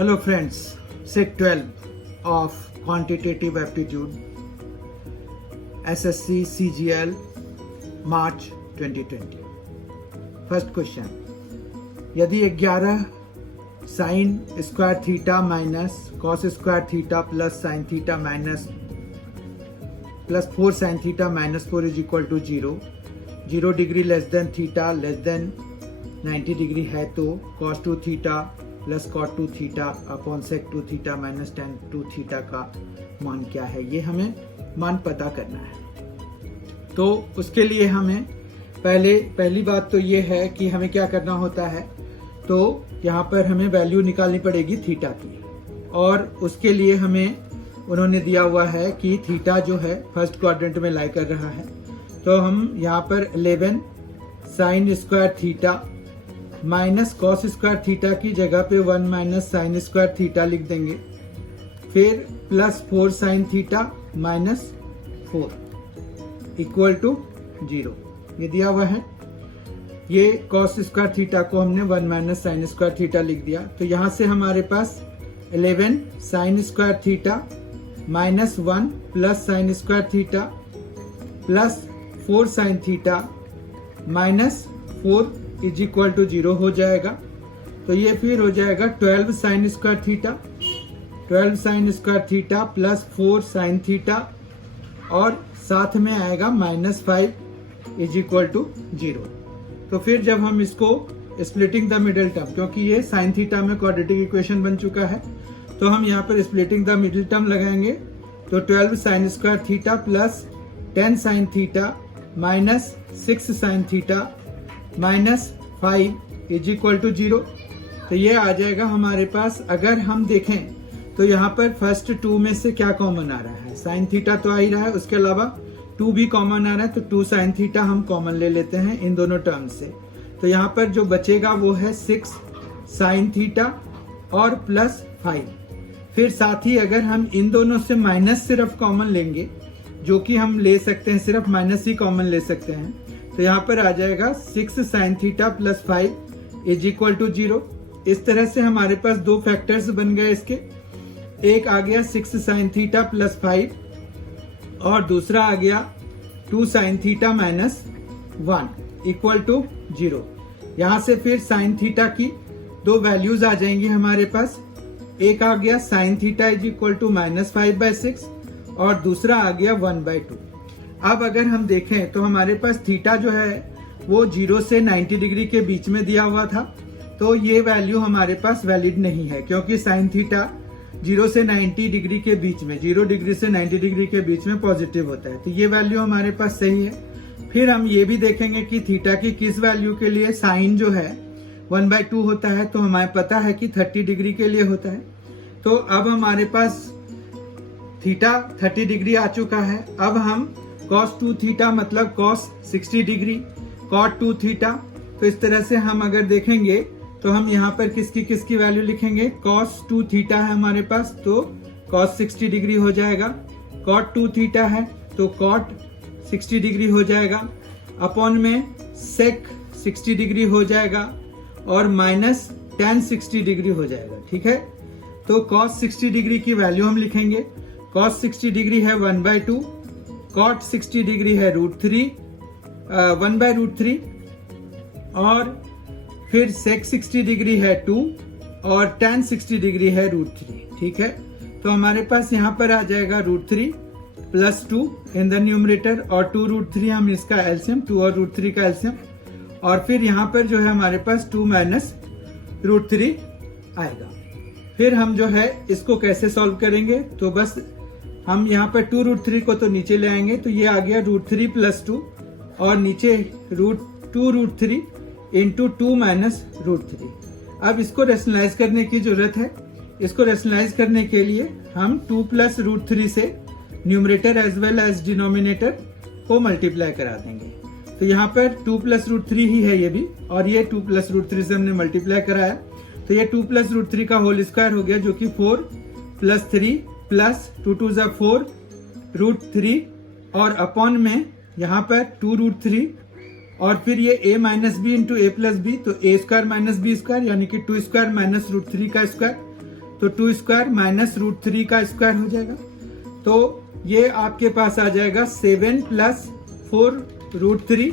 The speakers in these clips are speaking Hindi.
Hello friends, Set 12 of Quantitative Aptitude, SSC CGL, March 2020. First question, यदि 11 sine square theta minus cos square theta plus sine theta minus plus 4 sine theta minus 4 is equal to 0 degree less than theta less than 90 degree है तो cos 2 theta plus cot 2 theta upon sec 2 theta minus tan 2 theta का मान क्या है, ये हमें मान पता करना है। तो उसके लिए हमें पहली बात तो ये है कि हमें क्या करना होता है, तो यहाँ पर हमें वैल्यू निकालनी पड़ेगी थीटा की, और उसके लिए हमें उन्होंने दिया हुआ है कि थीटा जो है फर्स्ट क्वाड्रेंट में लाई कर रहा है, तो हम यहाँ पर 11 sine square theta minus cos square theta की जगह पे 1 माइनस साइन स्क्वायर थीटा लिख देंगे, फिर plus 4 sine theta minus 4 equal to 0, ये दिया हुआ है। ये कॉस स्क्वायर थीटा को हमने 1 माइनस साइन स्क्वायर थीटा लिख दिया, तो यहाँ से हमारे पास 11 sine square theta minus 1 plus sine square theta plus 4 sine theta minus 4 is equal to 0 हो जाएगा। तो ये फिर हो जाएगा 12 sine square theta plus 4 sine theta और साथ में आएगा माइनस 5 इज इक्वल टू 0। तो फिर जब हम इसको स्प्लिटिंग द मिडिल टर्म, क्योंकि ये साइन थीटा में क्वाड्रेटिक इक्वेशन बन चुका है, तो हम यहाँ पर स्प्लिटिंग द मिडिल टर्म लगाएंगे, तो 12 sine square theta plus 10 sine theta minus 6 sine theta minus 5 is equal to 0। तो ये आ जाएगा हमारे पास। अगर हम देखें तो यहाँ पर फर्स्ट 2 में से क्या कॉमन आ रहा है, साइन थीटा तो आ ही रहा है, उसके अलावा 2 भी कॉमन आ रहा है, तो 2 साइन थीटा हम कॉमन ले लेते हैं इन दोनों टर्म से। तो यहाँ पर जो बचेगा वो है 6 साइन थीटा और प्लस 5। फिर साथ ही अगर हम इन दोनों से माइनस सिर्फ कॉमन लेंगे, जो कि हम ले सकते हैं, सिर्फ माइनस ही कॉमन ले सकते हैं, तो यहाँ पर आ जाएगा 6 sine theta plus 5 is equal to 0। इस तरह से हमारे पास 2 फैक्टर्स बन गए इसके, एक आ गया 6 साइन थीटा प्लस 5 और दूसरा आ गया 2 sine theta minus 1 equal to 0। यहाँ से फिर साइन थीटा की 2 वैल्यूज आ जाएंगी हमारे पास, एक आ गया sine theta is equal to minus 5/6 और दूसरा आ गया 1/2। अब अगर हम देखें तो हमारे पास थीटा जो है वो 0 से 90 डिग्री के बीच में दिया हुआ था, तो ये वैल्यू हमारे पास वैलिड नहीं है, क्योंकि साइन थीटा 0 से 90 डिग्री के बीच में, 0 डिग्री से 90 डिग्री के बीच में पॉजिटिव होता है, तो ये वैल्यू हमारे पास सही है। फिर हम ये भी देखेंगे कि थीटा की किस वैल्यू के लिए साइन जो है 1/2 होता है, तो हमें पता है कि 30 डिग्री के लिए होता है। तो अब हमारे पास थीटा 30 डिग्री आ चुका है। अब हम cos 2 थीटा मतलब cos 60 डिग्री, cot 2 थीटा, तो इस तरह से हम अगर देखेंगे तो हम यहाँ पर किसकी वैल्यू लिखेंगे, cos 2 थीटा है हमारे पास, तो cos 60 डिग्री हो जाएगा, cot 2 थीटा है तो cot 60 डिग्री हो जाएगा, अपॉन में sec 60 डिग्री हो जाएगा और माइनस tan 60 डिग्री हो जाएगा। ठीक है, तो cos 60 डिग्री की वैल्यू हम लिखेंगे, cos 60 डिग्री है 1/2, cot 60 डिग्री है √3 1/√3 और फिर sec 60 डिग्री है 2 और tan 60 डिग्री है √3। ठीक है, तो हमारे पास यहाँ पर आ जाएगा √3 प्लस 2 इन द न्यूमरेटर और 2√3 हम इसका एलसीएम, 2 और √3 का एलसीएम, और फिर यहाँ पर जो है हमारे पास 2 माइनस √3 आएगा। फिर हम जो है इसको कैसे सॉल्व करेंगे, तो बस हम यहाँ पर 2√3 को तो नीचे ले आएंगे, तो ये आ गया √3 प्लस 2 और नीचे √2√3 इंटू 2 माइनस √3। अब इसको रेशनलाइज करने की जरूरत है। इसको रेशनलाइज करने के लिए हम 2 प्लस √3 से numerator as well as denominator को मल्टीप्लाई करा देंगे। तो यहाँ पर 2 प्लस √3 ही है ये भी, और ये 2 प्लस √3 से हमने मल्टीप्लाई कराया, तो ये 2 प्लस √3 का होल स्क्वायर हो गया, जो कि 4 प्लस 3 प्लस 2 2 4 √3 और अपॉन में यहाँ पर 2√3 और फिर ये a minus B into A plus B, तो A square minus B square यानी कि 2 स्क्वायर माइनस √3 का स्क्वायर, तो 2 स्क्वायर माइनस √3 का स्क्वायर हो जाएगा। तो ये आपके पास आ जाएगा 7 प्लस 4√3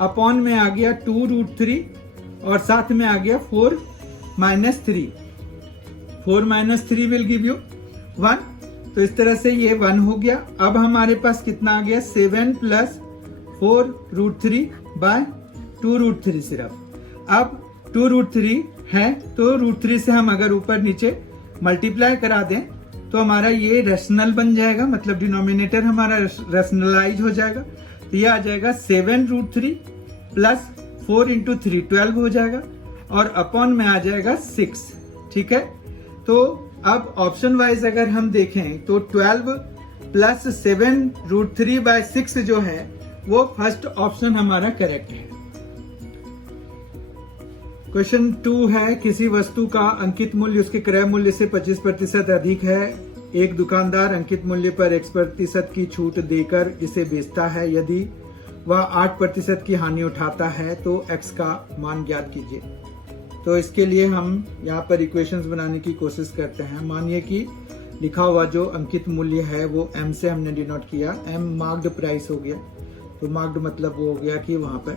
अपॉन में आ गया 2√3 और साथ में आ गया 4 minus 3। 4 minus 3 will give you 1। तो इस तरह से ये 1 हो गया। अब हमारे पास कितना आ गया 7 प्लस 4√3 बाय 2√3 सिर्फ। अब 2√3 है तो √3 से हम अगर ऊपर नीचे मल्टीप्लाई करा दें तो हमारा ये रेशनल बन जाएगा, मतलब डिनोमिनेटर हमारा रेशनलाइज हो जाएगा। तो ये आ जाएगा 7√3 प्लस 4 इंटू 3 12 हो जाएगा और अपॉन में आ जाएगा 6। ठीक है, तो अब ऑप्शन वाइज अगर हम देखें तो 12 प्लस 7√3 बाय 6 जो है वो फर्स्ट ऑप्शन हमारा करेक्ट है। क्वेश्चन 2 है, किसी वस्तु का अंकित मूल्य उसके क्रय मूल्य से 25% अधिक है। एक दुकानदार अंकित मूल्य पर X% की छूट देकर इसे बेचता है। यदि वह 8% की हानि उठाता है तो X का मान ज्ञात कीजिए। तो इसके लिए हम यहाँ पर इक्वेशंस बनाने की कोशिश करते हैं। मानिए कि लिखा हुआ जो अंकित मूल्य है वो M से हमने डिनोट किया, M मार्क्ड प्राइस हो गया। तो मार्क्ड मतलब वो हो गया कि वहां पर,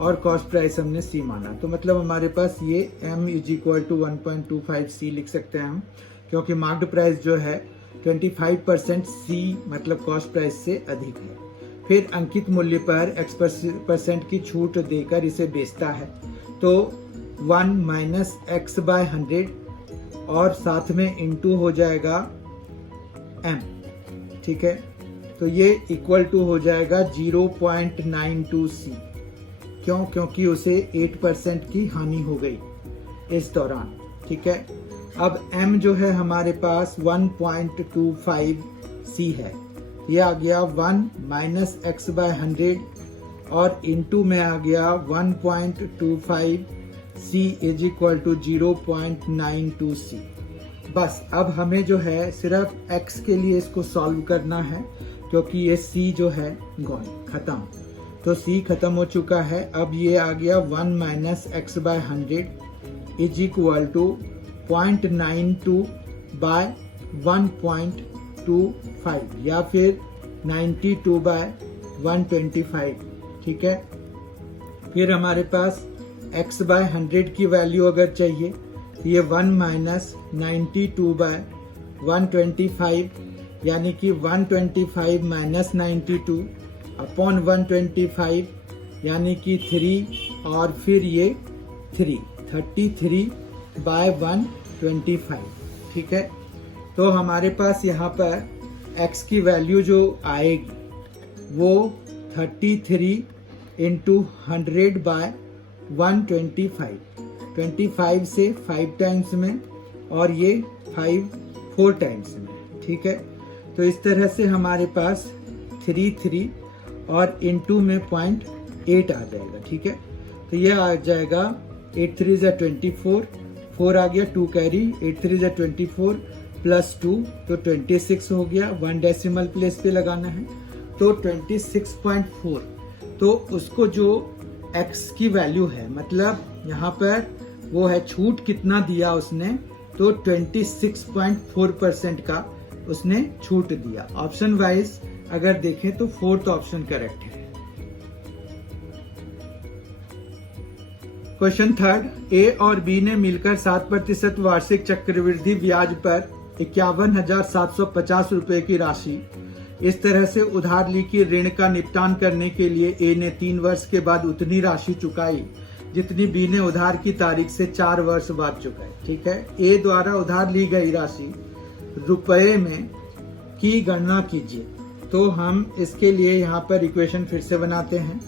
और कॉस्ट प्राइस हमने C माना। तो मतलब हमारे पास ये M is equal to 1.25 C लिख सकते हैं हम, क्योंकि मार्क्ड प्राइस जो है 25% C मतलब कॉस्ट प्राइस से अधिक है। फिर अंकित मूल्य पर X% की छूट देकर इसे बेचता है। तो 1 माइनस एक्स बाय 100 और साथ में इंटू हो जाएगा M। ठीक है, तो ये इक्वल टू हो जाएगा 0.92 C। क्यों? क्योंकि उसे 8% की हानि हो गई इस दौरान। ठीक है, अब M जो है हमारे पास 1.25 C है। ये आ गया 1 माइनस एक्स बाय 100 और इंटू में आ गया 1.25 C is equal to 0.92 C। बस अब हमें जो है सिर्फ X के लिए इसको सॉल्व करना है, क्योंकि ये C जो है गॉन खत्म। तो C खत्म हो चुका है। अब ये आ गया 1 minus x by 100 is equal to 0.92 by 1.25 या फिर 92 बाय 125। ठीक है, फिर हमारे पास x बाय 100 की वैल्यू अगर चाहिए तो ये 1 माइनस 92 बाय 125 यानी कि 125 माइनस 92 अपॉन 125 यानी कि 3 और फिर ये 33 बाय 125। ठीक है, तो हमारे पास यहाँ पर x की वैल्यू जो आएगी वो 33 इंटू 100 बाय 125, 25 से 5 टाइम्स में और ये 4 टाइम्स में। ठीक है, तो इस तरह से हमारे पास 3 और इंटू में 0.8 आ जाएगा। ठीक है, तो ये आ जाएगा 8 3 = 24, 4 आ गया 2 कैरी, 8 3 = 24 प्लस 2 तो 26 हो गया। 1 डेसिमल प्लेस पे लगाना है तो 26.4। तो उसको जो x की वैल्यू है, मतलब यहाँ पर वो है छूट कितना दिया उसने, तो 26.4% का उसने छूट दिया। ऑप्शन वाइज अगर देखें तो 4th ऑप्शन करेक्ट है। क्वेश्चन 3, A और B ने मिलकर 7% वार्षिक चक्रवृद्धि ब्याज पर 51,750 रुपए की राशि इस तरह से उधार ली कि ऋण का निपटान करने के लिए A ने 3 वर्ष के बाद उतनी राशि चुकाई जितनी B ने उधार की तारीख से 4 वर्ष बाद चुकाई। ठीक है, A द्वारा उधार ली गई राशि रुपए में की गणना कीजिए। तो हम इसके लिए यहाँ पर इक्वेशन फिर से बनाते हैं।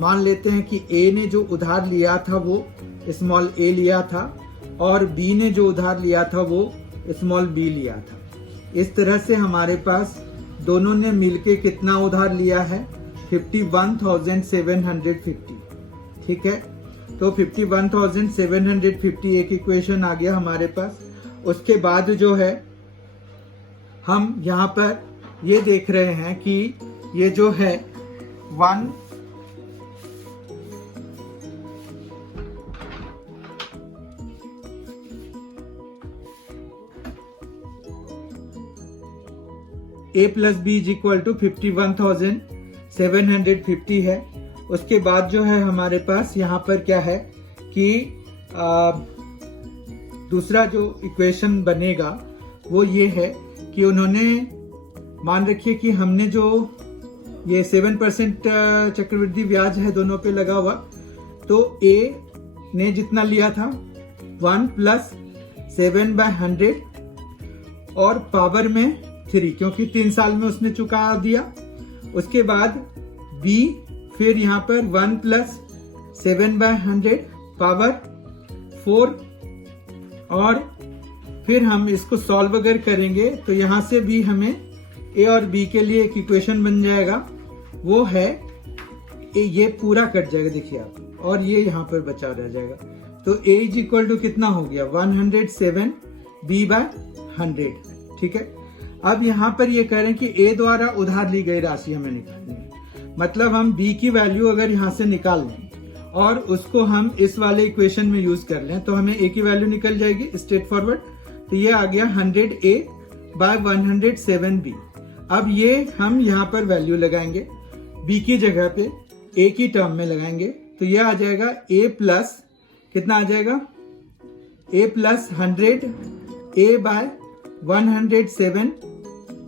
मान लेते हैं कि A ने जो उधार लिया था वो स्मॉल a लिया था और B ने जो उधार लिया था वो स्मॉल b लिया था। इस तरह से हमारे पास दोनों ने मिलके कितना उधार लिया है, 51,750। ठीक है, तो 51,750 एक इक्वेशन आ गया हमारे पास। उसके बाद जो है हम यहाँ पर ये देख रहे हैं कि ये जो है 1 1 a plus B is equal to 51,750 है। उसके बाद जो है हमारे पास यहाँ पर क्या है कि दूसरा जो इक्वेशन बनेगा वो ये है कि उन्होंने मान रखिए कि हमने जो ये 7% चक्रवृद्धि ब्याज है दोनों पे लगा हुआ, तो A ने जितना लिया था 1 प्लस 7/100 और पावर में 3, क्योंकि 3 साल में उसने चुका दिया। उसके बाद B फिर यहाँ पर 1 प्लस 7/100 पावर 4, और फिर हम इसको सॉल्व अगर करेंगे तो यहाँ से भी हमें A और B के लिए एक इक्वेशन बन जाएगा, वो है ये पूरा कट जाएगा देखिए आप, और ये यहाँ पर बचा रह जाएगा। तो A इज इक्वल टू कितना हो गया 107 B/100। ठीक है, अब यहाँ पर ये कह रहे हैं कि A द्वारा उधार ली गई राशि हमें निकालनी है, मतलब हम B की वैल्यू अगर यहाँ से निकाल लें और उसको हम इस वाले इक्वेशन में यूज कर लें तो हमें A की वैल्यू निकल जाएगी स्ट्रेट फॉरवर्ड। तो ये आ गया 100A/107B। अब ये हम यहाँ पर वैल्यू लगाएंगे, B की जगह पे A की टर्म में लगाएंगे, तो ये आ जाएगा A प्लस कितना आ जाएगा A प्लस 100 A/107,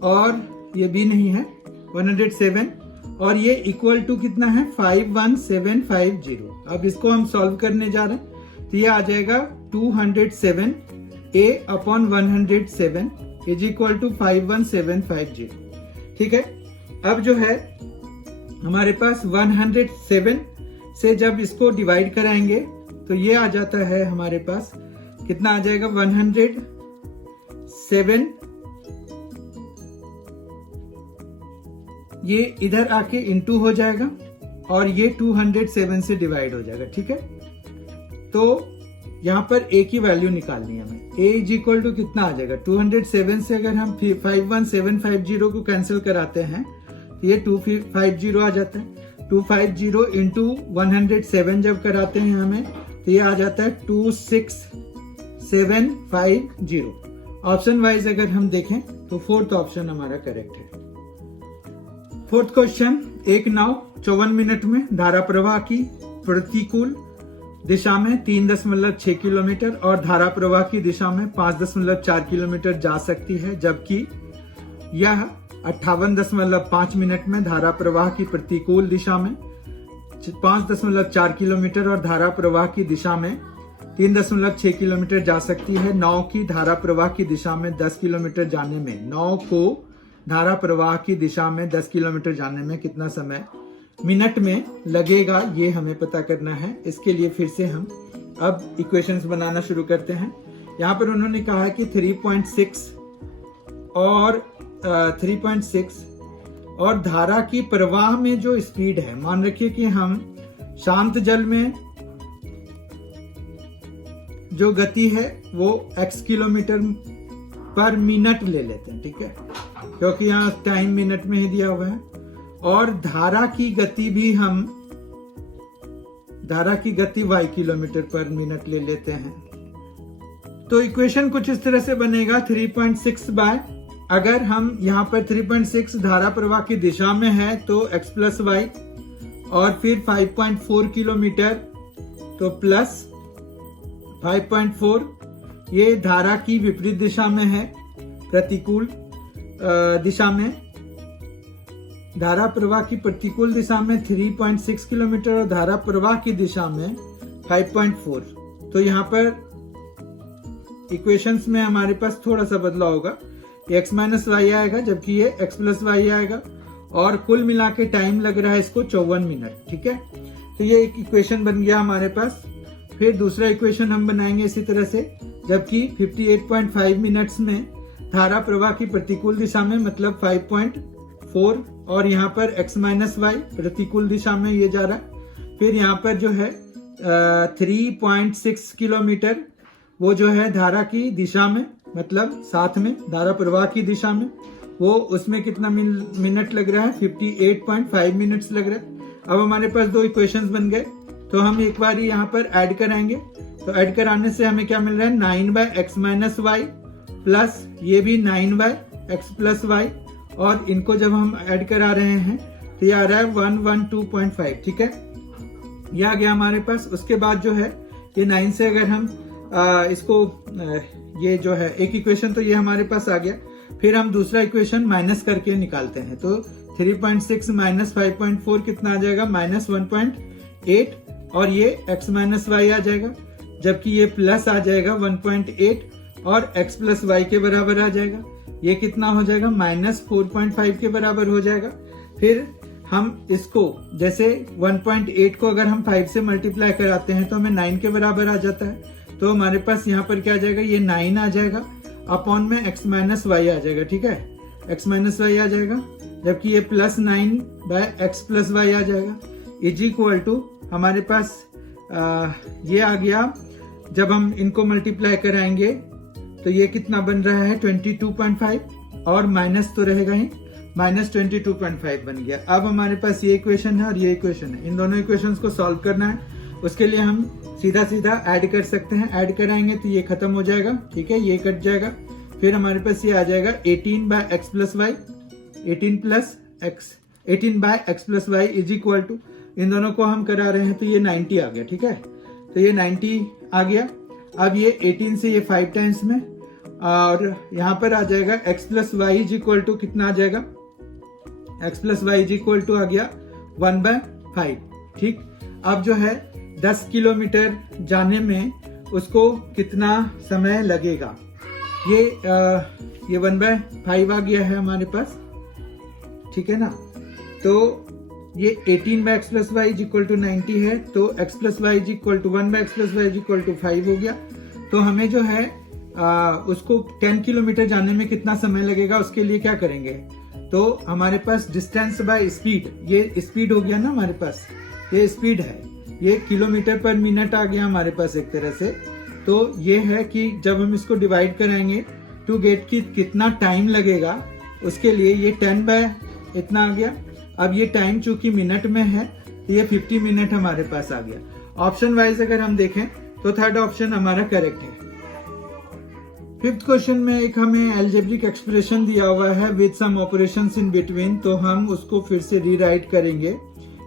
और ये B नहीं है 107, और ये इक्वल टू कितना है 51750। अब इसको हम सॉल्व करने जा रहे हैं, तो ये आ जाएगा 207 A/107 इज इक्वल टू 51750। ठीक है, अब जो है हमारे पास 107 से जब इसको डिवाइड कराएंगे तो ये आ जाता है हमारे पास कितना आ जाएगा 107, ये इधर आके इनटू हो जाएगा और ये 207 से डिवाइड हो जाएगा। ठीक है, तो यहाँ पर A की वैल्यू निकालनी है हमें। A इज इक्वल टू कितना आ जाएगा 207 से अगर हम 51750 को कैंसिल कराते हैं तो ये 250 आ जाता है। 250 इंटू 107 जब कराते हैं हमें तो ये आ जाता है 26750। ऑप्शन वाइज अगर हम देखें तो फोर्थ ऑप्शन हमारा करेक्ट है। फोर्थ क्वेश्चन, एक नाव 54 मिनट में धारा प्रवाह की प्रतिकूल दिशा में 3.6 किलोमीटर और धारा प्रवाह की दिशा में 5.4 किलोमीटर जा सकती है, जबकि यह 58.5 मिनट में धारा प्रवाह की प्रतिकूल दिशा में 5.4 किलोमीटर और धारा प्रवाह की दिशा में 3.6 किलोमीटर जा सकती है। नाव की धारा प्रवाह की दिशा में 10 किलोमीटर जाने में, नाव को धारा प्रवाह की दिशा में 10 किलोमीटर जाने में कितना समय मिनट में लगेगा, ये हमें पता करना है। इसके लिए फिर से हम अब इक्वेशंस बनाना शुरू करते हैं। यहाँ पर उन्होंने कहा है कि 3.6 और धारा की प्रवाह में जो स्पीड है, मान रखिए कि हम शांत जल में जो गति है वो x किलोमीटर पर मिनट ले लेते हैं। ठीक है, क्योंकि यहाँ टाइम मिनट में ही दिया हुआ है, और धारा की गति भी हम y किलोमीटर पर मिनट ले लेते हैं। तो इक्वेशन कुछ इस तरह से बनेगा 3.6 बाय, अगर हम यहाँ पर 3.6 धारा प्रवाह की दिशा में है तो x प्लस वाई, और फिर 5.4 किलोमीटर तो प्लस 5.4, ये धारा की विपरीत दिशा में है, प्रतिकूल दिशा में। धारा प्रवाह की प्रतिकूल दिशा में 3.6 किलोमीटर और धारा प्रवाह की दिशा में 5.4। तो यहाँ पर इक्वेशंस में हमारे पास थोड़ा सा बदलाव होगा, x माइनस वाई आएगा जबकि ये x प्लस वाई आएगा, और कुल मिला के टाइम लग रहा है इसको 54 मिनट। ठीक है, तो ये एक इक्वेशन बन गया हमारे पास। फिर दूसरा इक्वेशन हम बनाएंगे इसी तरह से, जबकि 58.5 मिनट्स में धारा प्रवाह की प्रतिकूल दिशा में मतलब 5.4, और यहाँ पर x माइनस वाई प्रतिकूल दिशा में ये जा रहा है। फिर यहाँ पर जो है 3.6 किलोमीटर वो जो है धारा की दिशा में, मतलब साथ में धारा प्रवाह की दिशा में, वो उसमें कितना मिनट लग रहा है 58.5 मिनट्स लग रहा है। अब हमारे पास दो इक्वेशंस बन गए, तो हम एक बार यहाँ पर ऐड कराएंगे। तो ऐड कराने से हमें क्या मिल रहा है 9/x माइनस वाई प्लस ये भी 9/x प्लस वाई, और इनको जब हम ऐड करा रहे हैं तो ये आ रहा है 112.5, ठीक है, ये आ गया हमारे पास। उसके बाद जो है ये 9 से अगर हम इसको ये जो है एक इक्वेशन तो ये हमारे पास आ गया, फिर हम दूसरा इक्वेशन माइनस करके निकालते हैं। तो 3.6 माइनस 5.4 कितना आ जाएगा, -1.8, और ये x माइनस वाई आ जाएगा, जबकि ये प्लस आ जाएगा 1.8 और x प्लस वाई के बराबर आ जाएगा। ये कितना हो जाएगा, -4.5 के बराबर हो जाएगा। फिर हम इसको जैसे 1.8 को अगर हम 5 से मल्टीप्लाई कराते हैं तो हमें 9 के बराबर आ जाता है। तो हमारे पास यहाँ पर क्या आ जाएगा, ये 9 आ जाएगा, अपॉन में x माइनस वाई आ जाएगा, ठीक है, x माइनस वाई आ जाएगा, जबकि ये +9 बाय x प्लस वाई आ जाएगा, इज इक्वल टू हमारे पास ये आ गया। जब हम इनको मल्टीप्लाई कराएंगे तो ये कितना बन रहा है, 22.5, और माइनस तो रहेगा ही, -22.5 बन गया। अब हमारे पास ये इक्वेशन है और ये इक्वेशन है, इन दोनों इक्वेशंस को सॉल्व करना है। उसके लिए हम सीधा सीधा ऐड कर सकते हैं, ऐड कराएंगे तो ये खत्म हो जाएगा, ठीक है, ये कट जाएगा। फिर हमारे पास ये आ जाएगा 18 by x plus y, 18 by x plus y is equal to, इन दोनों को हम करा रहे हैं तो ये 90 आ गया, ठीक है, तो ये 90 आ गया। अब ये 18 से ये 5 टाइम्स में, और यहाँ पर आ जाएगा x plus y is equal to कितना आ जाएगा, x plus y is equal to आ गया 1/5, ठीक। अब जो है 10 किलोमीटर जाने में उसको कितना समय लगेगा, ये 1/5 आ गया है हमारे पास, ठीक है ना। तो ये 18 by x plus y is equal to 90 है, तो x plus y is equal to 1 by x plus y is equal to 5 हो गया। तो हमें जो है उसको 10 किलोमीटर जाने में कितना समय लगेगा, उसके लिए क्या करेंगे, तो हमारे पास डिस्टेंस बाय स्पीड, ये स्पीड हो गया ना हमारे पास, ये स्पीड है, ये किलोमीटर पर मिनट आ गया हमारे पास एक तरह से। तो ये है कि जब हम इसको डिवाइड कराएंगे टू गेट की कितना टाइम लगेगा, उसके लिए ये 10 बाय इतना आ गया। अब ये टाइम चूंकि मिनट में है तो ये 50 मिनट हमारे पास आ गया। ऑप्शन वाइज अगर हम देखें तो थर्ड ऑप्शन हमारा करेक्ट है। फिफ्थ क्वेश्चन में एक हमें अलजेब्रिक एक्सप्रेशन दिया हुआ है with some operations in between, तो हम उसको फिर से रीराइट करेंगे।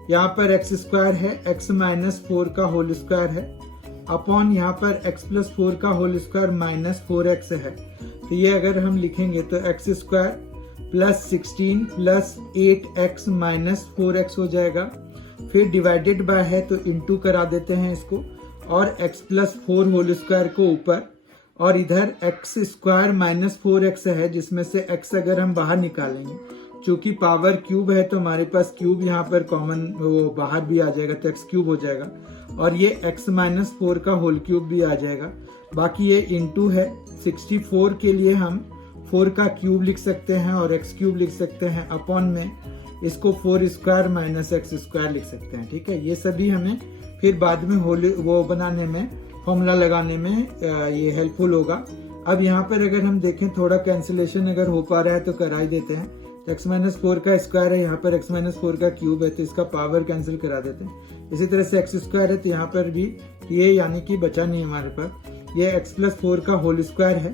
यहाँ पर x स्क्वायर है, x माइनस 4 का होल स्क्वायर है, अपॉन यहाँ पर x प्लस 4 का होल स्क्वायर माइनस 4x है। तो ये अगर हम लिखेंगे तो x square plus 16 plus 8x minus 4x हो जाएगा। फिर डिवाइडेड बाय है तो इंटू करा देते हैं इसको, और x प्लस 4 होल स्क्वायर को ऊपर, और इधर x स्क्वायर माइनस 4x है, जिसमें से x अगर हम बाहर निकालेंगे, चूंकि पावर क्यूब है तो हमारे पास क्यूब यहाँ पर कॉमन वो बाहर भी आ जाएगा, तो x क्यूब हो जाएगा, और ये x माइनस 4 का होल क्यूब भी आ जाएगा। बाकी ये इंटू है, 64 के लिए हम 4 का क्यूब लिख सकते हैं और x क्यूब लिख सकते हैं, अपॉन में इसको 4 स्क्वायर माइनस x स्क्वायर लिख सकते हैं, ठीक है। ये सभी हमें फिर बाद में वो बनाने में, फॉर्मूला लगाने में ये हेल्पफुल होगा। अब यहाँ पर अगर हम देखें थोड़ा कैंसिलेशन अगर हो पा रहा है तो करा ही देते हैं। तो x माइनस 4 का स्क्वायर है, यहाँ पर x माइनस 4 का क्यूब है, तो इसका पावर कैंसिल करा देते हैं। इसी तरह से x स्क्वायर है तो यहाँ पर भी ये यानी कि बचा नहीं हमारे पास, ये x प्लस 4 का होल स्क्वायर है,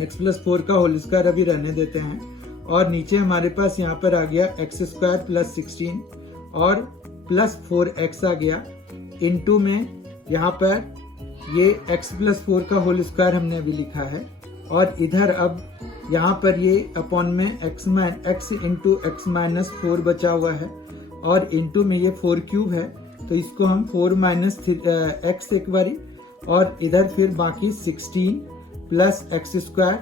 x प्लस 4 का होल स्क्वायर अभी रहने देते हैं, और नीचे हमारे पास यहाँ पर आ गया x स्क्वायर प्लस 16 और प्लस 4x आ गया, इनटू में यहाँ पर ये x प्लस 4 का होल स्क्वायर हमने अभी लिखा है, और इधर अब यहाँ पर ये अपॉन में x इंटू x माइनस 4 बचा हुआ है, और इंटू में ये 4 क्यूब है, तो इसको हम 4 माइनस x एक बारी, और इधर फिर बाकी 16 plus x square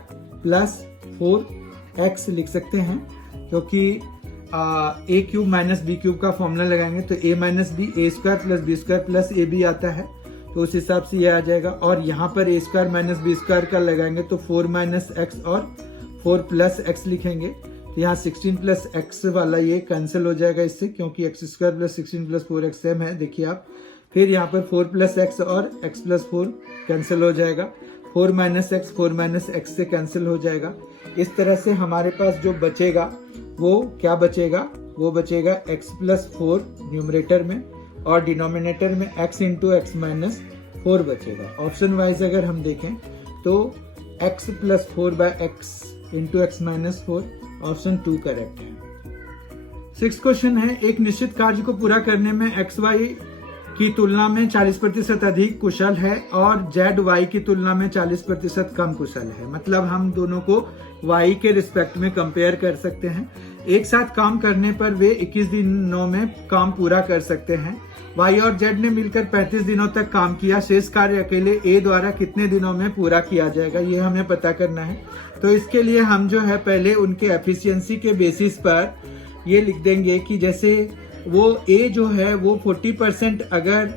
plus 4x लिख सकते हैं, क्योंकि a cube minus b cube का फॉर्मूला लगाएंगे तो a minus B A square plus B square plus A B आता है, तो उस हिसाब से ये आ जाएगा। और यहाँ पर a square minus B square का लगाएंगे तो 4 माइनस एक्स और 4 प्लस एक्स लिखेंगे, तो यहाँ 16 प्लस एक्स वाला ये कैंसिल हो जाएगा इससे, क्योंकि x square plus 16 plus 4x same है, देखिए आप। फिर यहाँ पर 4 प्लस एक्स और x प्लस 4 कैंसिल हो जाएगा, 4 माइनस एक्स से कैंसिल हो जाएगा। इस तरह से हमारे पास जो बचेगा वो क्या बचेगा, वो बचेगा x प्लस 4 न्यूमरेटर में, और डिनोमिनेटर में x इंटू एक्स माइनस 4 बचेगा। ऑप्शन वाइज अगर हम देखें तो x plus 4 by x into x minus 4 option 2 correct है। 6 क्वेश्चन है, एक निश्चित कार्य को पूरा करने में एक्स वाई की तुलना में 40% अधिक कुशल है और जेड वाई की तुलना में 40% कम कुशल है। मतलब हम दोनों को वाई के रिस्पेक्ट में कंपेयर कर सकते हैं। एक साथ काम करने पर वे 21 दिनों में काम पूरा कर सकते हैं। वाई और जेड ने मिलकर 35 दिनों तक काम किया। शेष कार्य अकेले ए द्वारा कितने दिनों में पूरा किया जाएगा, ये हमें पता करना है। तो इसके लिए हम जो है पहले उनके एफिशिएंसी के बेसिस पर ये लिख देंगे कि जैसे वो ए जो है वो 40% अगर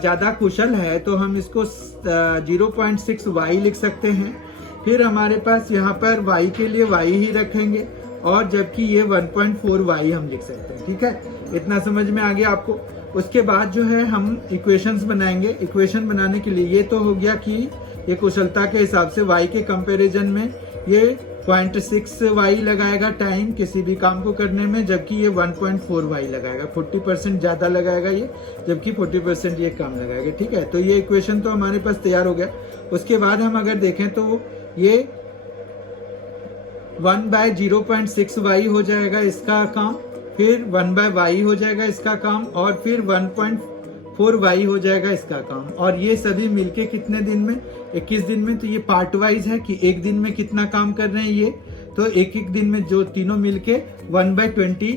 ज़्यादा कुशल है तो हम इसको 0.6 वाई लिख सकते हैं। फिर हमारे पास यहाँ पर वाई के लिए वाई ही रखेंगे और जबकि ये 1.4 वाई हम लिख सकते हैं। ठीक है, इतना समझ में आ गया आपको। उसके बाद जो है हम इक्वेशंस बनाएंगे। इक्वेशन बनाने के लिए ये तो हो गया कि ये कुशलता के हिसाब से वाई के कंपैरिजन में ये 0.6 वाई लगाएगा टाइम किसी भी काम को करने में, जबकि ये 1.4 वाई लगाएगा। 40% ज्यादा लगाएगा ये, जबकि 40% ये कम लगाएगा। ठीक है, तो ये इक्वेशन तो हमारे पास तैयार हो गया। उसके बाद हम अगर देखें तो ये 1/0.6 वाई हो जाएगा इसका काम, फिर 1/y हो जाएगा इसका काम और फिर 1.4 वाई हो जाएगा इसका काम। और ये सभी मिलके कितने दिन में, 21 दिन में। तो ये पार्ट वाइज है कि एक दिन में कितना काम कर रहे हैं ये, तो एक एक दिन में जो तीनों मिलके 1/21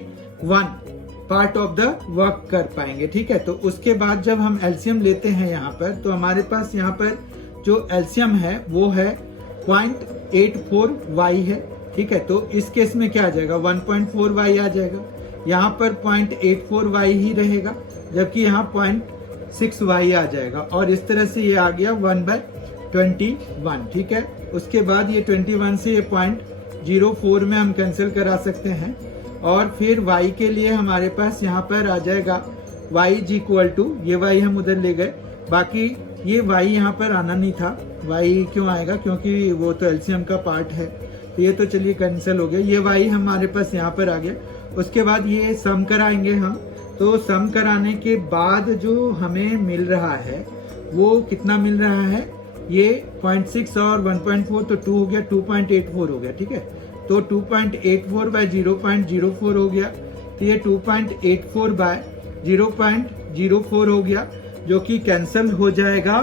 पार्ट ऑफ द वर्क कर पाएंगे। ठीक है, तो उसके बाद जब हम एलसीएम लेते हैं यहाँ पर, तो हमारे पास यहाँ पर जो एलसीएम है वो है 0.84 वाई है। ठीक है, तो इस केस में क्या आ जाएगा, 1.4 वाई आ जाएगा। यहाँ पर 0.84 वाई ही रहेगा, जबकि यहाँ 0.6 वाई आ जाएगा। और इस तरह से ये आ गया 1/21। ठीक है, उसके बाद ये 21 से ये 0.04 में हम कैंसिल करा सकते हैं। और फिर y के लिए हमारे पास यहाँ पर आ जाएगा y इक्वल टू, ये y हम उधर ले गए, बाकी ये y यहाँ पर आना नहीं था। y क्यों आएगा, क्योंकि वो तो एलसीएम का पार्ट है, तो ये तो चलिए कैंसिल हो गया। ये y हमारे पास यहाँ पर आ गया। उसके बाद ये सम कराएंगे हम, तो सम कराने के बाद जो हमें मिल रहा है वो कितना मिल रहा है, ये 0.6 और 1.4 तो 2 हो गया, 2.84 हो गया। ठीक है, तो 2.84 बाय 0.04 हो गया, तो ये 2.84 बाय 0.04 हो गया, जो कि कैंसिल हो जाएगा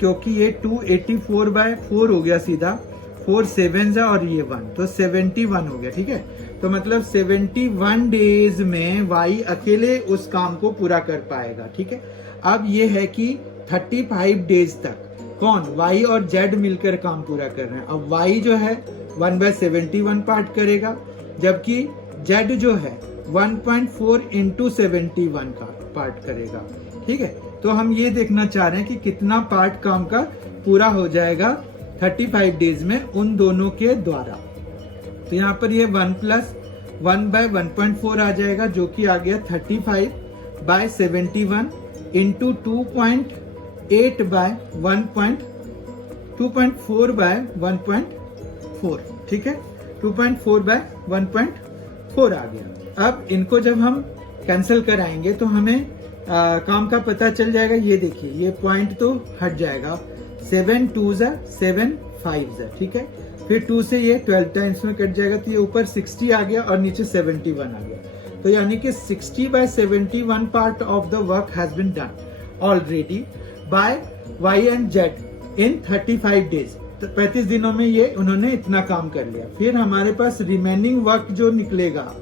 क्योंकि ये 284 बाय 4 हो गया सीधा, 4 7 और ये 1, तो 71 हो गया। ठीक है, तो मतलब 71 डेज में y अकेले उस काम को पूरा कर पाएगा। ठीक है, अब ये है कि 35 डेज तक कौन, y और z मिलकर काम पूरा कर रहे हैं। अब y जो है 1/71 पार्ट करेगा, जबकि z जो है 1.4 into 71 का पार्ट करेगा। ठीक है, तो हम ये देखना चाह रहे हैं कि कितना पार्ट काम का पूरा हो जाएगा 35 डेज में उन दोनों के द्वारा। तो यहाँ पर ये 1 + 1/1.4 आ जाएगा, जो कि आ गया 35/71 इंटू 2.4/1.4। ठीक है, 2.4/1.4 आ गया। अब इनको जब हम कैंसिल कराएंगे तो हमें काम का पता चल जाएगा। ये देखिए, ये पॉइंट तो हट जाएगा, 7 2 7 5। ठीक है, फिर 2 से ये 12 टाइम्स में कट जाएगा, तो ये ऊपर 60 आ गया और नीचे 71 आ गया। तो यानी कि 60/71 part of the work has been done already by y and z in 35 days. तो 35 दिनों में ये उन्होंने इतना काम कर लिया। फिर हमारे पास रिमेनिंग वर्क जो निकलेगा,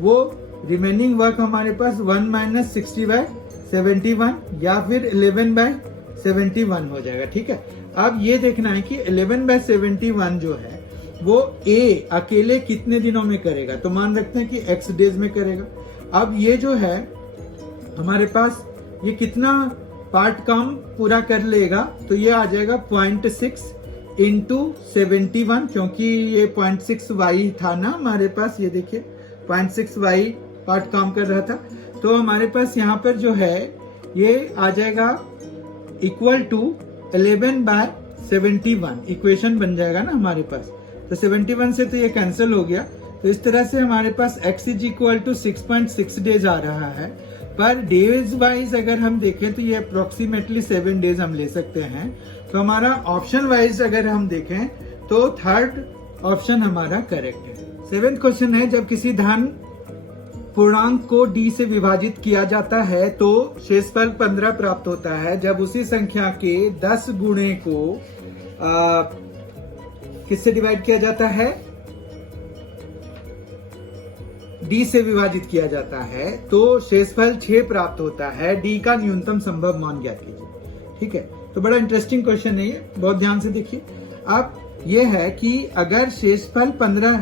वो रिमेनिंग वर्क हमारे पास 1 - 60/71 या फिर 11/71 हो जाएगा। ठीक है, अब ये देखना है कि 11/71 जो है वो A अकेले कितने दिनों में करेगा। तो मान रखते हैं कि x डेज में करेगा। अब ये जो है हमारे पास ये कितना पार्ट काम पूरा कर लेगा, तो ये आ जाएगा 0.6 into 71, क्योंकि ये 0.6 वाई था ना हमारे पास। ये देखिए 0.6 वाई पार्ट काम कर रहा था, तो हमारे पास यहाँ पर जो है ये आ जाएगा इक्वल टू 11/71 इक्वेशन बन जाएगा ना हमारे पास। तो 71 से तो ये कैंसिल हो गया। तो इस तरह से हमारे पास x इक्वल टू 6.6 डेज आ रहा है। पर डेज वाइज अगर हम देखें तो ये अप्रोक्सीमेटली 7 डेज हम ले सकते हैं। तो हमारा ऑप्शन वाइज अगर हम देखें तो थर्ड ऑप्शन हमारा करेक्ट है। 7th क्वेश्चन है, जब किसी धन पूर्णांक को d से विभाजित किया जाता है तो शेषफल 15 प्राप्त होता है। जब उसी संख्या के 10 गुणे को किससे डिवाइड किया जाता है? d से विभाजित किया जाता है तो शेषफल 6 प्राप्त होता है। d का न्यूनतम संभव मान ज्ञात कीजिए। ठीक है, तो बड़ा इंटरेस्टिंग क्वेश्चन है ये, बहुत ध्यान से देखिए। अब ये है कि अगर शेषफल 15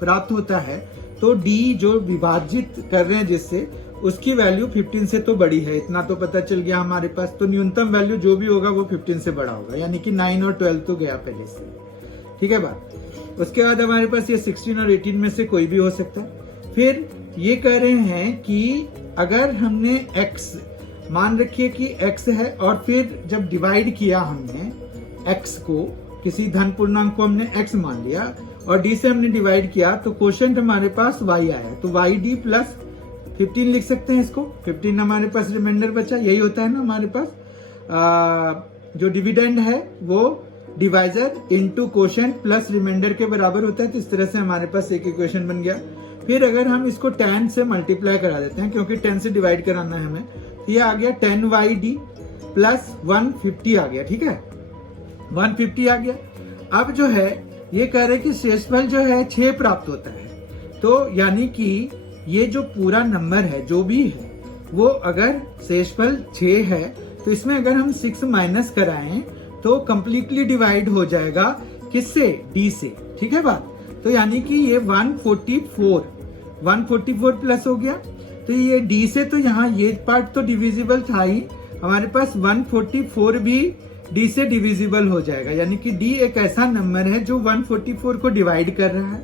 प्राप्त होता है तो d जो विभाजित कर रहे हैं जिससे, उसकी वैल्यू 15 से तो बड़ी है, इतना तो पता चल गया हमारे पास। तो न्यूनतम वैल्यू जो भी होगा वो 15 से बड़ा होगा, यानी कि 9 और 12 तो गया पहले से। ठीक है बात। उसके बाद हमारे पास ये 16 और 18 में से कोई भी हो सकता है। फिर ये कह रहे हैं कि अगर हमने x मान रखिए कि x है, और फिर जब डिवाइड किया हमने x को, किसी धन पूर्णांक को हमने x मान लिया और d से हमने डिवाइड किया, तो क्वोशिएंट हमारे पास y आया, तो yd प्लस 15 लिख सकते हैं इसको। 15 हमारे पास रिमाइंडर बचा, यही होता है ना हमारे पास। जो डिविडेंड है वो divisor into quotient plus remainder के बराबर होता है। तो इस तरह से हमारे पास एक इक्वेशन बन गया। फिर अगर हम इसको 10 से मल्टीप्लाई करा देते हैं, क्योंकि 10 से डिवाइड कराना है हमें, तो ये आ गया 10yd प्लस 150 आ गया। ठीक है, 150 आ गया। अब जो है ये कह रहे कि शेषफल जो है 6 प्राप्त होता है। तो यानी कि ये जो पूरा नंबर है जो भी है वो अगर शेषफल 6 है तो इसमें अगर हम 6 माइनस कराएं तो कंप्लीटली डिवाइड हो जाएगा किससे? d से। ठीक है बात। तो यानी कि ये 144 प्लस हो गया। तो ये d से, तो यहाँ ये पार्ट तो डिविजिबल था ही, हमारे पास 144 भी d से डिविजिबल हो जाएगा, यानी कि d एक ऐसा नंबर है जो 144 को डिवाइड कर रहा है।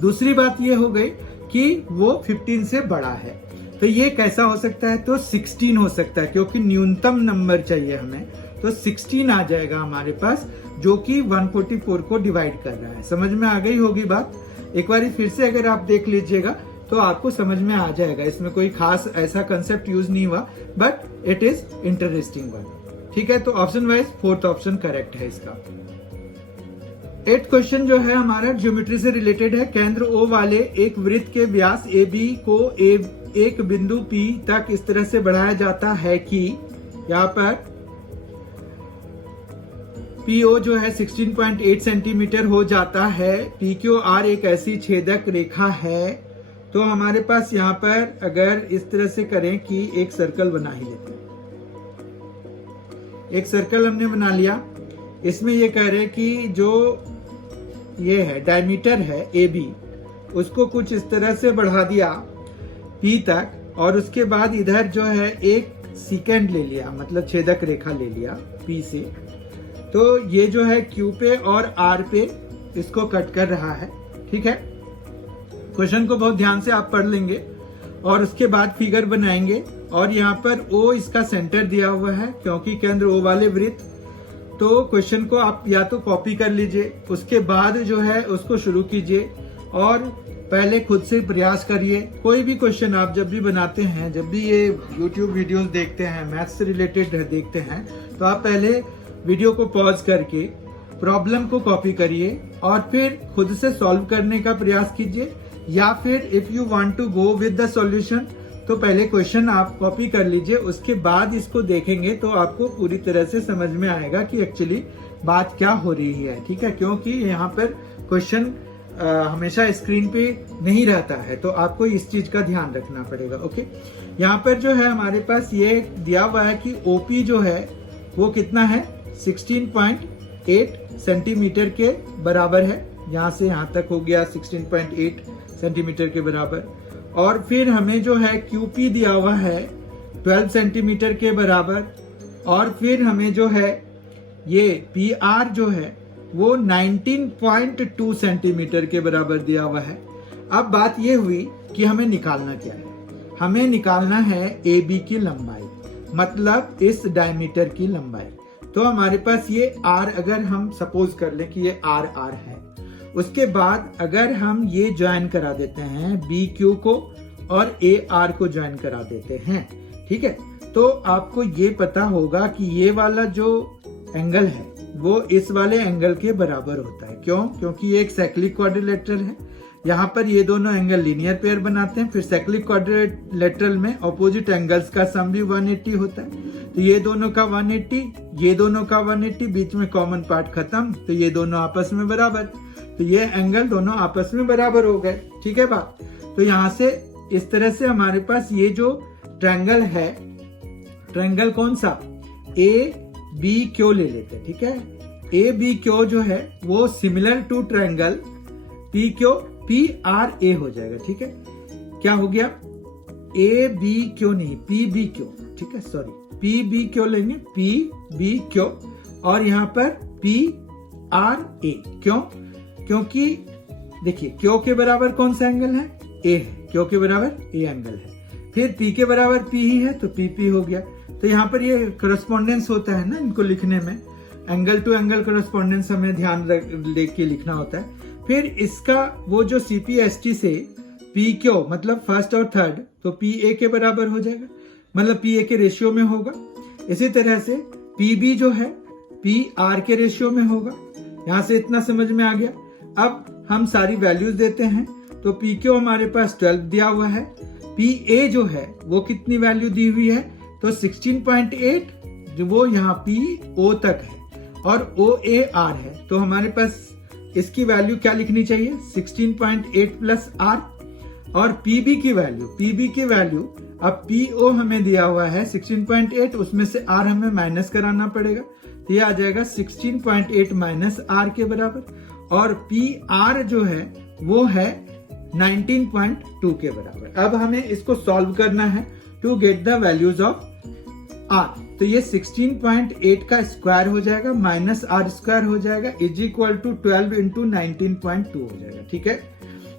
दूसरी बात ये हो गई कि वो 15 से बड़ा है। तो ये कैसा हो सकता है? तो 16 हो सकता है, क्योंकि न्यूनतम नंबर चाहिए हमें, तो 16 आ जाएगा हमारे पास, जो कि 144 को डिवाइड कर रहा है। समझ में आ गई होगी बात। एक बार फिर से अगर आप देख लीजिएगा तो आपको समझ में आ जाएगा। इसमें कोई खास ऐसा कंसेप्ट यूज नहीं हुआ, but it is interesting one. ठीक है, तो option wise 4th option correct है इसका। 8th क्वेश्चन जो है हमारा ज्योमेट्री से रिलेटेड है। केंद्र O वाले एक वृत्त के व्यास AB को एक बिंदु P तक इस तरह से बढ़ाया जाता है कि यहाँ पर PO जो है 16.8 सेंटीमीटर हो जाता है। PQR एक ऐसी छेदक रेखा है। तो हमारे पास यहाँ पर अगर इस तरह से करें कि एक सर्कल बना ही लेते हैं। एक सर्कल हमने बना लिया। इसमें ये कह रहे हैं कि जो ये है डायमीटर है AB, उसको कुछ इस तरह से बढ़ा दिया P तक, और उसके बाद इधर जो है एक सेकंड ले लिया, मतलब छेदक रेखा ले लिया P से। तो ये जो है Q पे और R पे इसको कट कर रहा है। ठीक है, क्वेश्चन को बहुत ध्यान से आप पढ़ लेंगे और उसके बाद फिगर बनाएंगे। और यहाँ पर O इसका सेंटर दिया हुआ है, क्योंकि केंद्र O वाले वृत्त। तो क्वेश्चन को आप या तो कॉपी कर लीजिए, उसके बाद जो है उसको शुरू कीजिए और पहले खुद से प्रयास करिए। कोई भी क्वेश्चन आप जब भी बनाते हैं, जब भी ये YouTube वीडियोस देखते हैं, मैथ्स से रिलेटेड देखते हैं, तो आप पहले वीडियो को पॉज करके प्रॉब्लम को कॉपी करिए और फिर खुद से सॉल्व करने का प्रयास कीजिए। या फिर if you want to go with the solution, तो पहले क्वेश्चन आप कॉपी कर लीजिए, उसके बाद इसको देखेंगे तो आपको पूरी तरह से समझ में आएगा कि एक्चुअली बात क्या हो रही है। ठीक है, क्योंकि यहाँ पर क्वेश्चन हमेशा स्क्रीन पे नहीं रहता है, तो आपको इस चीज का ध्यान रखना पड़ेगा। ओके, यहाँ पर जो है हमारे पास ये दिया हुआ है कि OP जो है वो कितना है, 16.8 सेंटीमीटर के बराबर है। यहाँ से यहाँ तक हो गया 16.8 सेंटीमीटर के बराबर। और फिर हमें जो है QP दिया हुआ है 12 सेंटीमीटर के बराबर। और फिर हमें जो है ये PR जो है वो 19.2 सेंटीमीटर के बराबर दिया हुआ है। अब बात ये हुई कि हमें निकालना क्या है। हमें निकालना है AB की लंबाई, मतलब इस डायमीटर की लंबाई। तो हमारे पास ये R, अगर हम सपोज कर लें कि ये R है, उसके बाद अगर हम ये ज्वाइन करा देते हैं BQ को और AR को ज्वाइन करा देते हैं, ठीक है, तो आपको ये पता होगा कि ये वाला जो एंगल है वो इस वाले एंगल के बराबर होता है। क्यों? क्योंकि ये एक साइक्लिक क्वाड्रिलेटरल है। यहाँ पर ये दोनों एंगल लीनियर पेयर बनाते हैं। फिर साइक्लिक क्वाड्रिलेटरल में ऑपोजिट एंगल्स का सम भी 180 होता है। तो ये दोनों का 180, ये दोनों का 180, बीच में कॉमन पार्ट खत्म, तो ये दोनों आपस में बराबर। तो ये एंगल दोनों आपस में बराबर हो गए। ठीक है बात। तो यहाँ से इस तरह से हमारे पास ये जो ट्रायंगल है, ट्रायंगल कौन सा, ए बी क्यू ले लेते हैं। ठीक है, ए बी क्यू जो है वो similar to triangle P Q P R A हो जाएगा। ठीक है, क्या हो गया, ए बी क्यू नहीं, पी बी क्यू। ठीक है, सॉरी, पी बी क्यू लेंगे, पी बी क्यू, और यहाँ पर पी आर ए। क्यों? क्योंकि देखिए क्यू के बराबर कौन सा एंगल है, ए है, क्यू के बराबर ए एंगल है। फिर पी के बराबर पी ही है, तो पी पी हो गया। तो यहाँ पर ये करस्पॉन्डेंस होता है ना इनको लिखने में, एंगल टू एंगल करस्पॉन्डेंस हमें ध्यान लेके लिखना होता है। फिर इसका वो जो CPST से पी क्यू मतलब फर्स्ट और थर्ड, तो पी ए के बराबर हो जाएगा, मतलब पी ए के रेशियो में होगा। इसी तरह से पी बी जो है पी आर के रेशियो में होगा। यहां से इतना समझ में आ गया। अब हम सारी वैल्यूज देते हैं। तो पी क्यू हमारे पास 12 दिया हुआ है, पी ए जो है वो कितनी वैल्यू दी हुई है, तो 16.8, जो वो यहाँ पी ओ तक है, और ओ ए आर है। तो हमारे पास इसकी वैल्यू क्या लिखनी चाहिए, 16.8 प्लस आर। और पीबी की वैल्यू, अब पी ओ हमें दिया हुआ है 16.8, उसमें से आर हमें माइनस कराना पड़ेगा, तो ये आ जाएगा 16.8 माइनस आर के बराबर। और पी आर जो है वो है 19.2 के बराबर। अब हमें इसको सॉल्व करना है to get the values of R. तो ये 16.8 का स्क्वायर हो जाएगा माइनस आर स्क्वायर हो जाएगा इज इक्वल टू 12 इंटू 19.2 हो जाएगा। ठीक है,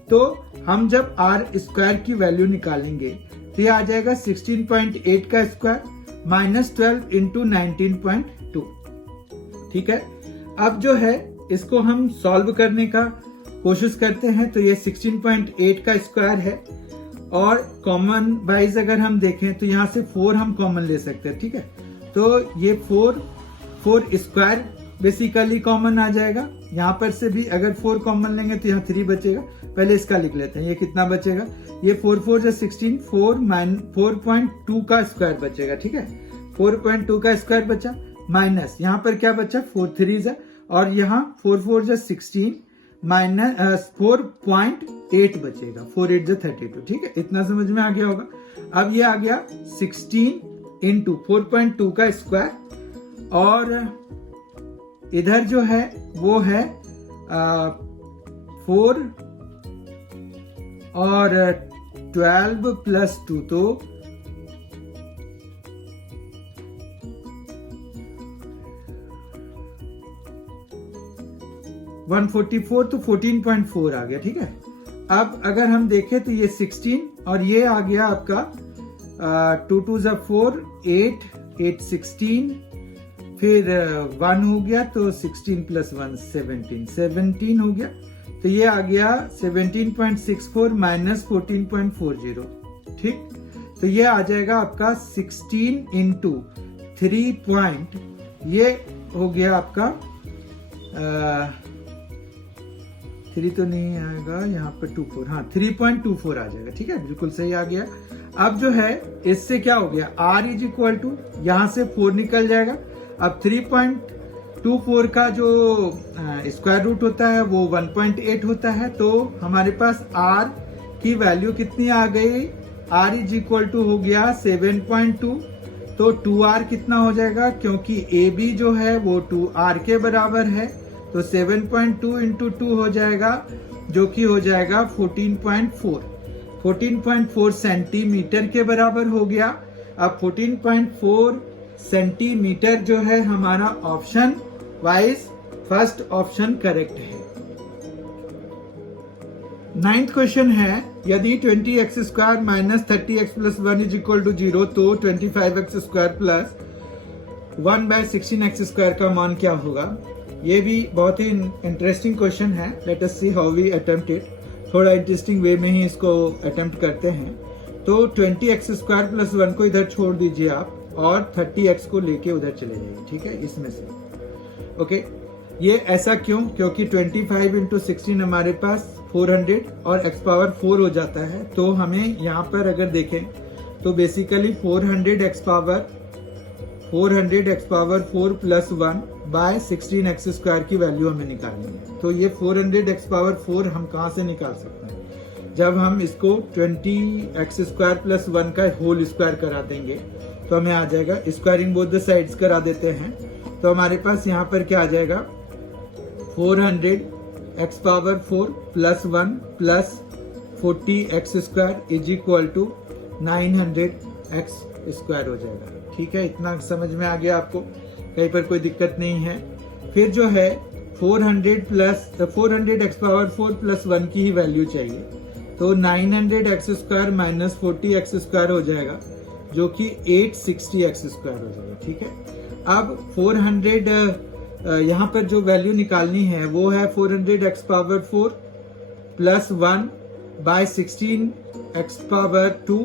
तो हम जब आर स्क्वायर की वैल्यू निकालेंगे तो ये आ जाएगा 16.8 का स्क्वायर माइनस 12 इंटू 19.2। ठीक है, अब जो है इसको हम सॉल्व करने का कोशिश करते हैं। तो ये 16.8 का स्क्वायर है, और कॉमन वाइज अगर हम देखें तो यहाँ से 4 हम कॉमन ले सकते हैं। ठीक है, तो ये 4 स्क्वायर बेसिकली कॉमन आ जाएगा। यहाँ पर से भी अगर 4 कॉमन लेंगे तो यहाँ 3 बचेगा। पहले इसका लिख लेते हैं, ये कितना बचेगा, ये 4 4 जा 16, 4.2 का स्क्वायर बचेगा। ठीक है, 4.2 का स्क्वायर बचा, माइनस यहाँ पर क्या बचा, 4 3 जा, और यहाँ 4 4 जा 16 माइनस 4.8 बचेगा, 4 8 जा 32। ठीक है, इतना समझ में आ गया होगा। अब ये आ गया 16 इंटू 4.2 का स्क्वायर, और इधर जो है वो है 4 और 12 प्लस 2, तो 144, तो 14.4 आ गया। ठीक है, अब अगर हम देखें तो ये 16 और ये आ गया आपका 2 2 जा 4, 8 8 16, फिर 1 हो गया, तो 16 प्लस 1 17 हो गया। तो ये आ गया 17.64 माइनस 14.40। ठीक, तो ये आ जाएगा आपका 16 इंटू 3 ये हो गया आपका 3 तो नहीं आएगा यहाँ पर 24, हाँ 3.24 आ जाएगा। ठीक है, बिल्कुल सही आ गया। अब जो है इससे क्या हो गया, R इज इक्वल टू, यहाँ से 4 निकल जाएगा। अब 3.24 का जो स्क्वायर रूट होता है वो 1.8 होता है। तो हमारे पास R की वैल्यू कितनी आ गई, R इज इक्वल टू हो गया 7.2। तो 2R कितना हो जाएगा, क्योंकि AB जो है वो 2R के बराबर है, तो 7.2 इंटू 2 हो जाएगा, जो कि हो जाएगा 14.4 सेंटीमीटर के बराबर हो गया। अब 14.4 सेंटीमीटर जो है हमारा option wise first option correct है। 9th क्वेश्चन है, यदि 20x square minus 30x plus 1 is equal to 0, तो 25x square plus 1/16x square का मान क्या होगा। ये भी बहुत ही इंटरेस्टिंग क्वेश्चन है। Let us see how we attempt it. थोड़ा इंटरेस्टिंग वे में ही इसको अटेम्प्ट करते हैं। तो 20x स्क्वायर प्लस 1 को इधर छोड़ दीजिए आप, और 30x को लेके उधर चले जाइए। ठीक है, इसमें से ओके, ये ऐसा क्यों? क्योंकि 25 इंटू 16 हमारे पास 400 और x पावर 4 हो जाता है। तो हमें यहाँ पर अगर देखें तो basically 400 x power 4 plus 1 by 16x square की वैल्यू हमें निकालनी है। तो ये 400 x पावर 4 हम कहाँ से निकाल सकते हैं? जब हम इसको 20x स्क्वायर प्लस 1 का होल स्क्वायर करा देंगे तो हमें आ जाएगा, स्क्वायरिंग बोथ द साइड्स करा देते हैं तो हमारे पास यहाँ पर क्या आ जाएगा, 400 x power 4 plus 1 plus 40x square is equal to 900 x square हो जाएगा। ठीक है, इतना समझ में आ गया आपको, कहीं पर कोई दिक्कत नहीं है। फिर जो है 400 x पावर 4 प्लस 1 की ही वैल्यू चाहिए, तो 900 x square minus 40 x square हो जाएगा जो कि 860 x स्क्वायर हो जाएगा। ठीक है, अब 400 यहाँ पर जो वैल्यू निकालनी है वो है 400 x power 4 plus 1 by 16 x power 2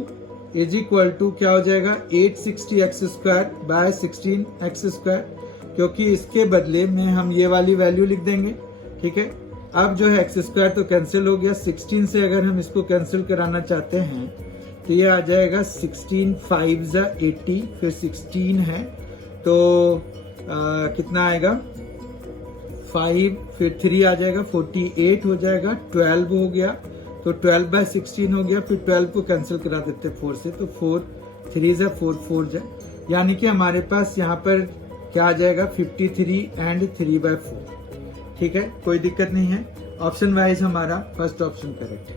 is equal to क्या हो जाएगा, 860 x square by 16 x square, क्योंकि इसके बदले में हम ये वाली वैल्यू लिख देंगे। ठीक है, अब जो है x स्क्वायर तो कैंसिल हो गया, 16 से अगर हम इसको कैंसिल कराना चाहते हैं तो ये आ जाएगा 16 5 80, फिर 16 है तो कितना आएगा 5, फिर 3 आ जाएगा 48 हो जाएगा, 12 हो गया तो 12 बाय 16 हो गया, फिर 12 को कैंसिल करा देते 4 से, तो 4 3 4 4 जाए, यानी कि हमारे पास यहाँ पर क्या आ जाएगा 53 एंड 3 बाय 4। ठीक है, कोई दिक्कत नहीं है। ऑप्शन वाइज हमारा फर्स्ट ऑप्शन करेक्ट है,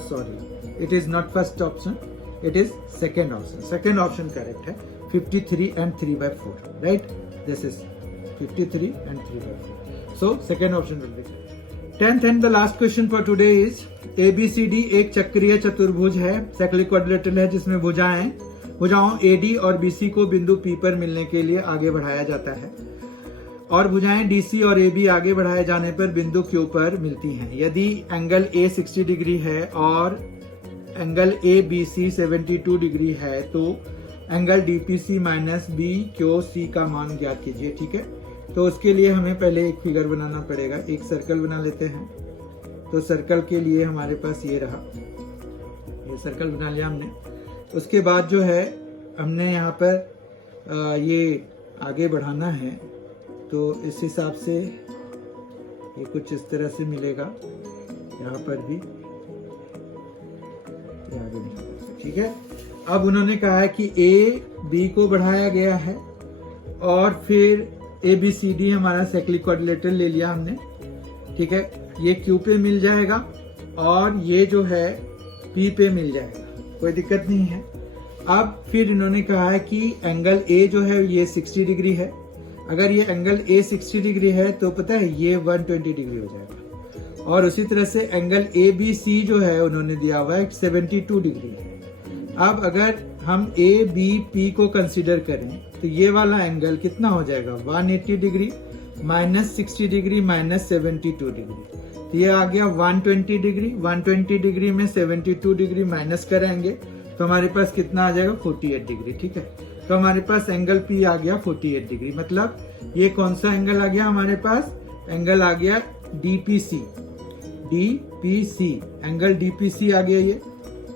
sorry it is not first option, it is second option. Second option correct है, 53 and 3 by 4, right? This is 53 and 3 by 4. So second option will be correct. 10th and the last question for today is ABCD एक चक्रीय चतुर्भुज है, साइक्लिक क्वाड्रिलेटरल है, जिसमें भुजाओं AD और BC को बिंदु P पर मिलने के लिए आगे बढ़ाया जाता है और भुजाएं DC और AB आगे बढ़ाए जाने पर बिंदु Q पर मिलती हैं। यदि एंगल A 60 डिग्री है और एंगल ABC 72 डिग्री है तो एंगल DPC माइनस BQC का मान ज्ञात कीजिए। ठीक है, तो उसके लिए हमें पहले एक फिगर बनाना पड़ेगा। एक सर्कल बना लेते हैं, तो सर्कल के लिए हमारे पास ये रहा, ये सर्कल बना लिया हमने। उसके बाद जो है हमने यहाँ पर ये आगे बढ़ाना है, तो इस हिसाब से ये कुछ इस तरह से मिलेगा, यहाँ पर भी ये आगे मिलेगा। ठीक है, अब उन्होंने कहा है कि A B को बढ़ाया गया है और फिर ABCD हमारा साइक्लिक क्वाड्रिलेटरल ले लिया हमने। ठीक है, ये Q पे मिल जाएगा और ये जो है P पे मिल जाएगा, कोई दिक्कत नहीं है। अब फिर इन्होंने कहा है कि एंगल A जो है ये 60 डिग्री है, अगर ये एंगल A 60 डिग्री है तो पता है ये 120 डिग्री हो जाएगा, और उसी तरह से एंगल ABC जो है उन्होंने दिया हुआ है 72 डिग्री है। अब अगर हम ABP को कंसीडर करें तो ये वाला एंगल कितना हो जाएगा, 180 degree minus 60 degree minus 72 degree, तो ये आ गया 120 डिग्री। 120 डिग्री में 72 डिग्री माइनस करेंगे तो हमारे पास कितना आ जाएगा, 48 डिग्री। ठीक है, तो हमारे पास एंगल P आ गया 48 डिग्री, मतलब ये कौन सा एंगल आ गया हमारे पास, एंगल आ गया DPC, एंगल DPC आ गया, ये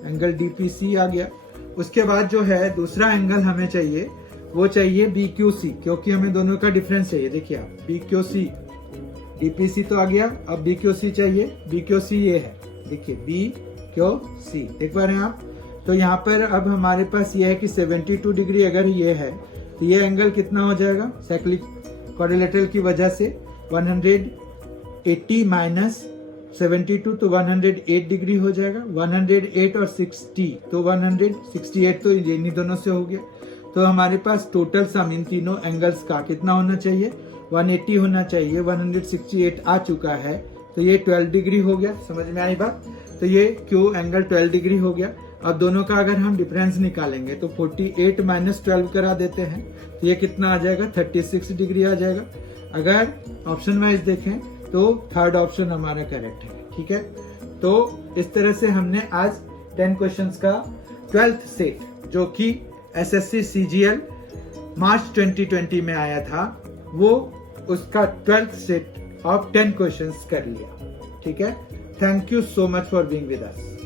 एंगल DPC आ गया। उसके बाद जो है दूसरा एंगल हमें चाहिए, वो चाहिए BQC, क्योंकि हमें दोनों का डिफरेंस चाहिए। देखिए आप, BQC, DPC तो आ गया, अब BQC चाहिए। BQC ये है, देखिए BQC, देख पा रहे हैं आप। तो यहाँ पर अब हमारे पास ये है कि 72 डिग्री अगर ये है तो ये एंगल कितना हो जाएगा, साइक्लिक क्वाड्रिलेटरल की वजह से 180 माइनस 72 तो 108 डिग्री हो जाएगा। 108 और 60 तो 168, तो इन्हीं दोनों से हो गया। तो हमारे पास टोटल सम इन तीनों एंगल्स का कितना होना चाहिए, 180 होना चाहिए। 168 आ चुका है तो ये 12 डिग्री हो गया, समझ में आई बात। तो ये क्यू एंगल 12 डिग्री हो गया। अब दोनों का अगर हम डिफरेंस निकालेंगे तो 48 माइनस 12 करा देते हैं तो ये कितना आ जाएगा, 36 डिग्री आ जाएगा। अगर ऑप्शन वाइज देखें तो थर्ड ऑप्शन हमारा करेक्ट है। ठीक है, तो इस तरह से हमने आज 10 क्वेश्चंस का 12th सेट, जो कि SSC CGL मार्च 2020 में आया था, वो उसका 12th सेट ऑफ 10 क्वेश्चंस कर लिया। ठीक है, thank you so much for being with us.